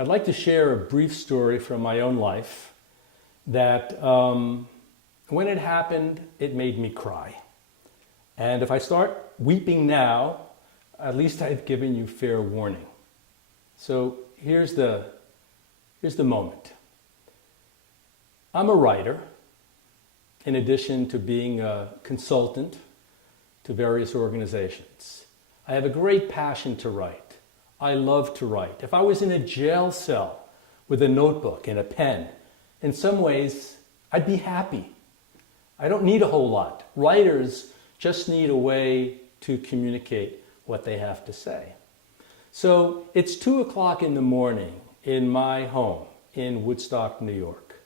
I'd like to share a brief story from my own life that when it happened, it made me cry. And if I start weeping now, at least I've given you fair warning. So here's the moment. I'm a writer, in addition to being a consultant to various organizations. I have a great passion to write. I love to write. If I was in a jail cell with a notebook and a pen, in some ways, I'd be happy. I don't need a whole lot. Writers just need a way to communicate what they have to say. So it's 2 o'clock in the morning in my home in Woodstock, New York.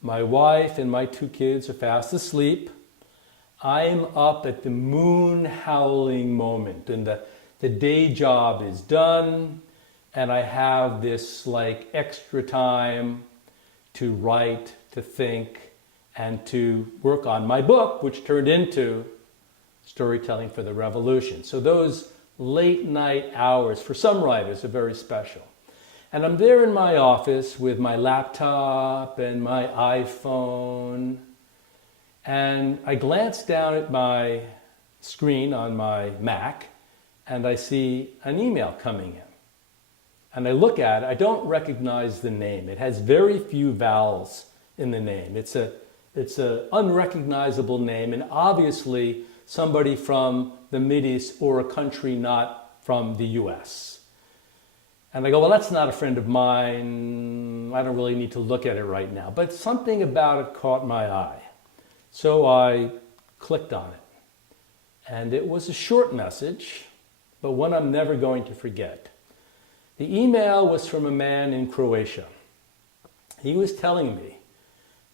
My wife and my 2 kids are fast asleep. I'm up at the moon howling moment, and the day job is done, and I have this like extra time to write, to think, and to work on my book, which turned into Storytelling for the Revolution. So those late night hours for some writers are very special. And I'm there in my office with my laptop and my iPhone, and I glance down at my screen on my Mac, and I see an email coming in. And I look at it, I don't recognize the name. It has very few vowels in the name. It's an unrecognizable name, and obviously somebody from the Mideast or a country not from the US. And I go, well, that's not a friend of mine. I don't really need to look at it right now. But something about it caught my eye. So I clicked on it. And it was a short message, but one I'm never going to forget. The email was from a man in Croatia. He was telling me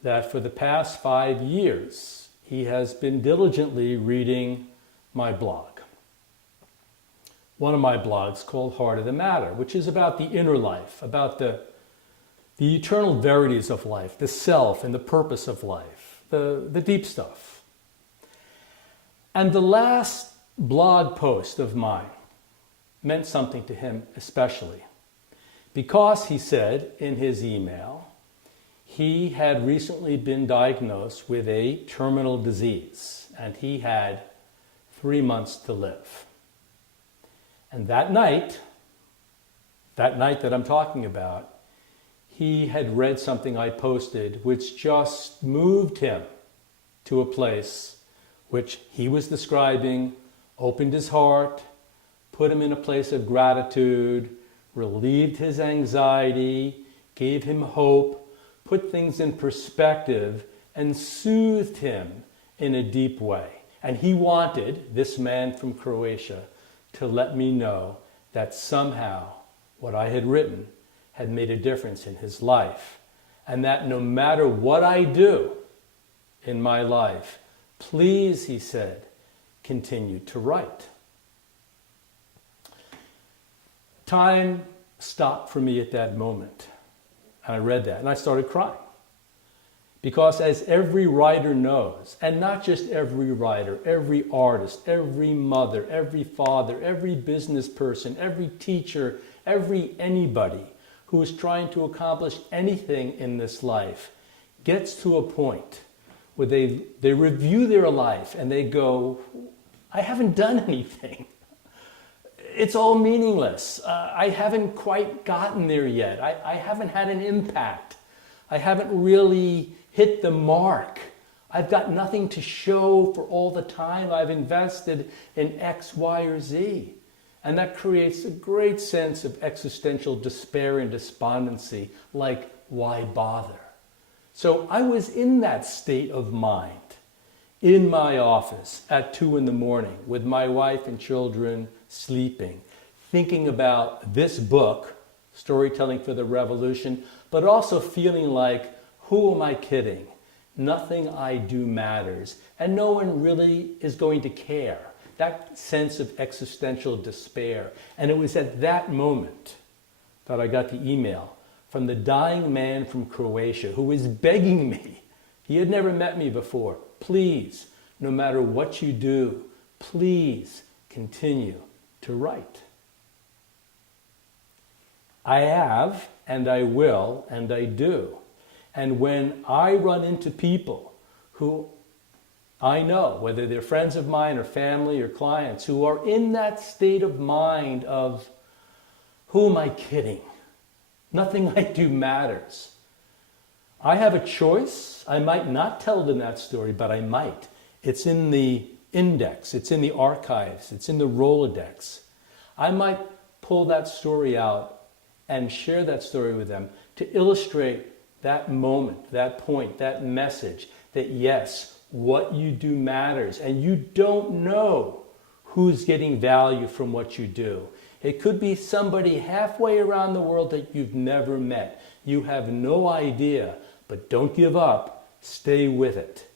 that for the past 5 years, he has been diligently reading my blog. One of my blogs called Heart of the Matter, which is about the inner life, about the eternal verities of life, the self and the purpose of life, the deep stuff. And the last blog post of mine meant something to him especially, because he said in his email, he had recently been diagnosed with a terminal disease, and he had 3 months to live. And that night that I'm talking about, he had read something I posted which just moved him to a place which he was describing, opened his heart, put him in a place of gratitude, relieved his anxiety, gave him hope, put things in perspective, and soothed him in a deep way. And he wanted, this man from Croatia, to let me know that somehow what I had written had made a difference in his life. And that no matter what I do in my life, please, he said, continue to write. Time stopped for me at that moment. And I read that and I started crying. Because as every writer knows, and not just every writer, every artist, every mother, every father, every business person, every teacher, anybody who is trying to accomplish anything in this life gets to a point where they review their life and they go, I haven't done anything. It's all meaningless. I haven't quite gotten there yet. I haven't had an impact. I haven't really hit the mark. I've got nothing to show for all the time I've invested in X, Y, or Z. And that creates a great sense of existential despair and despondency, like, why bother? So I was in that state of mind in my office at 2 in the morning with my wife and children sleeping, thinking about this book, Storytelling for the Revolution, but also feeling like, who am I kidding? Nothing I do matters, and no one really is going to care. That sense of existential despair. And it was at that moment that I got the email from the dying man from Croatia who was begging me. He had never met me before. Please, no matter what you do, please continue to write. I have, and I will, and I do. And when I run into people who I know, whether they're friends of mine or family or clients, who are in that state of mind of, who am I kidding? Nothing I do matters. I have a choice. I might not tell them that story, but I might. It's in the index. It's in the archives. It's in the Rolodex. I might pull that story out and share that story with them to illustrate that moment, that point, that message, that yes, what you do matters, and you don't know who's getting value from what you do. It could be somebody halfway around the world that you've never met. You have no idea, but don't give up. Stay with it.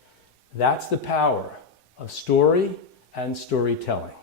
That's the power of story and storytelling.